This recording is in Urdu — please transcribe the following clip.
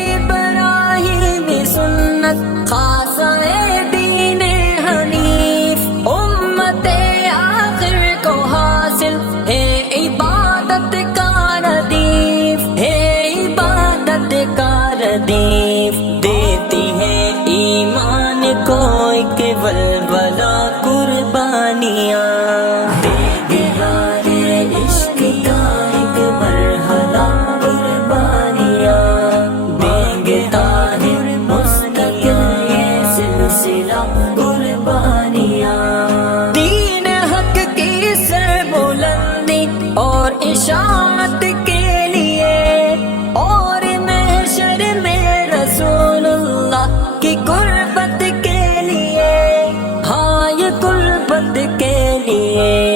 ابراہیم سنت خاصہ دین حنیف، امت آخر کو حاصل ہے عبادت کا ردیف، ہے عبادت کا ردیف، دیتی ہے ایمان کو ایک ولولہ قربانیاں، بے دیار عشق کا ایک مرحلہ قربانیاں، دیں گے طاہر مستقل یہ سلسلہ قربانیاں، دین حق کی سربلندی اور اشاعت کے لیے، اور محشر میں رسول اللہ کی قربت کے لیے، ہاں یہ قربت کے لیے